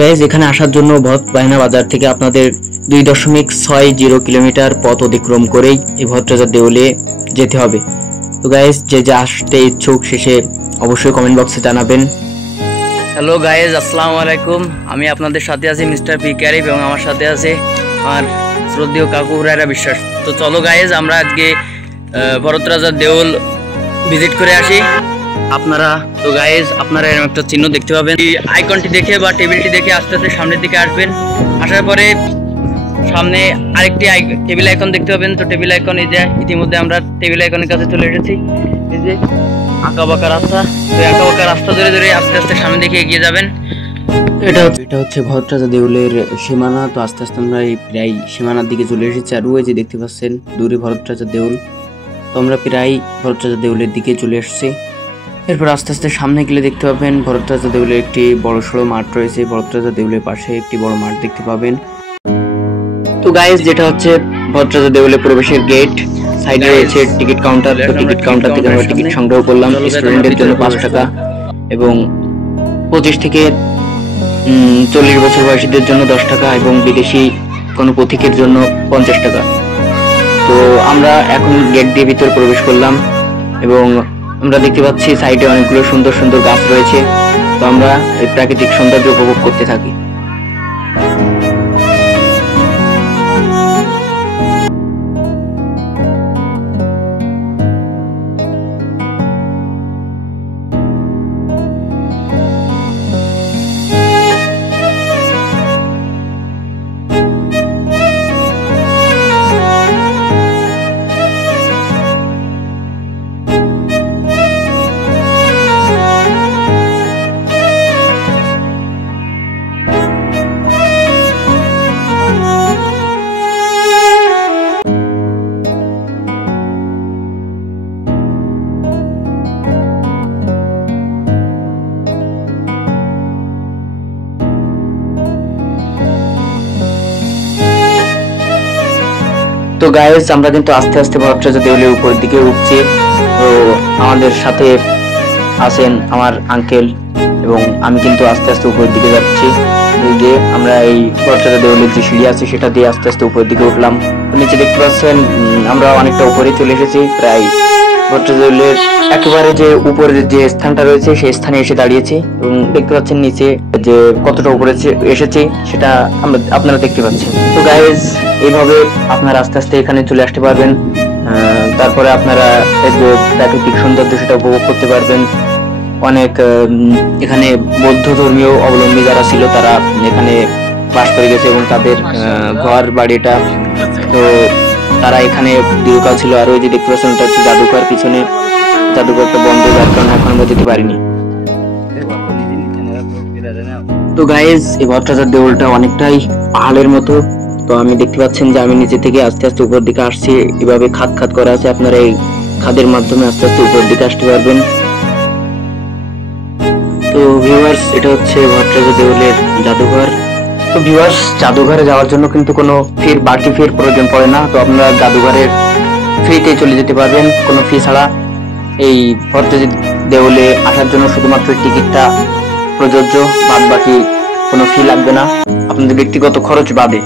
Guys এখানে আসার জন্য ভটবায়না বাজার থেকে আপনাদের 2.60 কিলোমিটার পথ অতিক্রম করেই এই ভট্টরাজার দেউলে যেতে হবে। তো গাইজ যে আসতে ইচ্ছুক শেষে অবশ্যই কমেন্ট বক্সে জানাবেন। হ্যালো গাইজ, আসসালামু আলাইকুম। আমি আপনাদের সাথে আছি মিস্টার পি ক্যারিফ এবং আমার সাথে আছে আমার শ্রদ্ধেয় কাকু হুরায়রা বিশ্বাস। তো চলো গাইজ আমরা আজকে ভট্টরাজার দেউল ভিজিট করে আসি। তো গাইজ আপনারা এরকম একটা চিহ্ন দেখতে পাবেন, এই আইকনটি দেখে বা টেবিলটি দেখে আস্তে আস্তে সামনের দিকে আসবেন। আসার পরে সামনে আরেকটি টেবিল আইকন দেখতে পাবেন। তো টেবিল আইকন, এই যে ইতিমধ্যে আমরা টেবিল আইকনের কাছে চলে এসেছি। এই যে আঁকা বাঁকা রাস্তা, তো আঁকা বাঁকা রাস্তা ধরে ধরে আস্তে আস্তে সামনের দিকে এগিয়ে যাবেন। এটা হচ্ছে ভট্টরাজা দেউলের সীমানা। তো আস্তে আস্তে আমরা এই প্রায় সীমানার দিকে চলে এসেছি। আর ওই যে দেখতে পাচ্ছেন দূরে ভট্টরাজা দেউল। তো আমরা প্রায় ভট্টরাজা দেউলের দিকে চলে এসেছি। এরপর আস্তে আস্তে সামনে গেলে দেখতে পাবেন ভট্টরাজা দেউলের একটি বড়সড় মাঠ রয়েছে। ভট্টরাজা দেউলের পাশে একটি বড় মাঠ দেখতে পাবেন। তো গাইস যেটা হচ্ছে ভট্টরাজা দেউলের প্রবেশের গেট, সাইডে রয়েছে টিকিট কাউন্টার। তো টিকিট কাউন্টার থেকে আমরা টিকিট সংগ্রহ করলাম। স্টুডেন্টের জন্য 5 টাকা এবং 25 থেকে 40 বছর বয়সীদের জন্য 10 টাকা এবং বিদেশি কোনো পথিকের জন্য 50 টাকা। তো আমরা এখন গেট দিয়ে ভিতরে প্রবেশ করলাম এবং আমরা দেখতে পাচ্ছি সাইডে অনেকগুলো সুন্দর সুন্দর গাছ রয়েছে। তো আমরা এই প্রাকৃতিক সৌন্দর্য উপভোগ করতে থাকি। তো গাইস আমরা কিন্তু আস্তে আস্তে ভট্টরাজা দেউলের উপরের দিকে উঠছি। তো আমাদের সাথে আছেন আমার আঙ্কেল এবং আমি কিন্তু আস্তে আস্তে উপরের দিকে যাচ্ছি। এই যে আমরা এই ভট্টরাজা দেউলের যে সিঁড়ি আছে সেটা দিয়ে আস্তে আস্তে উপরের দিকে উঠলাম। নিচে দেখতে পাচ্ছেন আমরা অনেকটা উপরে চলে এসেছি। প্রায় ভট্টরাজা দেউলের একেবারে যে উপরের যে স্থানটা রয়েছে সেই স্থানে এসে দাঁড়িয়েছি এবং দেখতে পাচ্ছেন নিচে যে কতটা উপরে এসেছি সেটা আপনারা দেখতে পাচ্ছেন। তো গাইস এইভাবে আপনারা আস্তে আস্তে এখানে চলে আসতে পারবেন। তারপরে আপনারা এই যে প্রাকৃতিক সৌন্দর্য সেটা উপভোগ করতে পারবেন। অনেক এখানে বৌদ্ধ ধর্মীয় অবলম্বী যারা ছিল তারা এখানে বাস করে গেছে এবং তাদের ঘর বাড়িটা, তো তারা এখানে দীর্ঘকাল ছিল। আর ওই যে দেখতে পাচ্ছেন ওটা হচ্ছে জাদুঘর, পিছনে জাদুঘরটা বন্ধ, যার কারণে এখন আমরা যেতে পারিনি। তো গাইজ এই ভট্টরাজার দেউলটা অনেকটাই পাহাড়ের মতো। তো আমি দেখতে পাচ্ছেন যে আমি নিচে থেকে আস্তে আস্তে উপর দিকে আসছি। এভাবে খাদ খাদ করা আছে, আপনারা এই খাদের মাধ্যমে আস্তে আস্তে উপর দিকে আসতে পারবেন। তো ভিউয়ার্স এটা হচ্ছে ভট্টরাজা দেউলের জাদুঘর। তো ভিউয়ার্স জাদুঘরে যাওয়ার জন্য কিন্তু কোনো বাড়তি ফির প্রয়োজন পড়ে না। তো আপনারা জাদুঘরের ফ্রিতে চলে যেতে পারবেন কোনো ফি ছাড়া। এই ভট্টরাজা দেউলে আসার জন্য শুধুমাত্র টিকিটটা প্রযোজ্য, বাদ বাকি কোনো ফি লাগবে না, আপনাদের ব্যক্তিগত খরচ বাদে।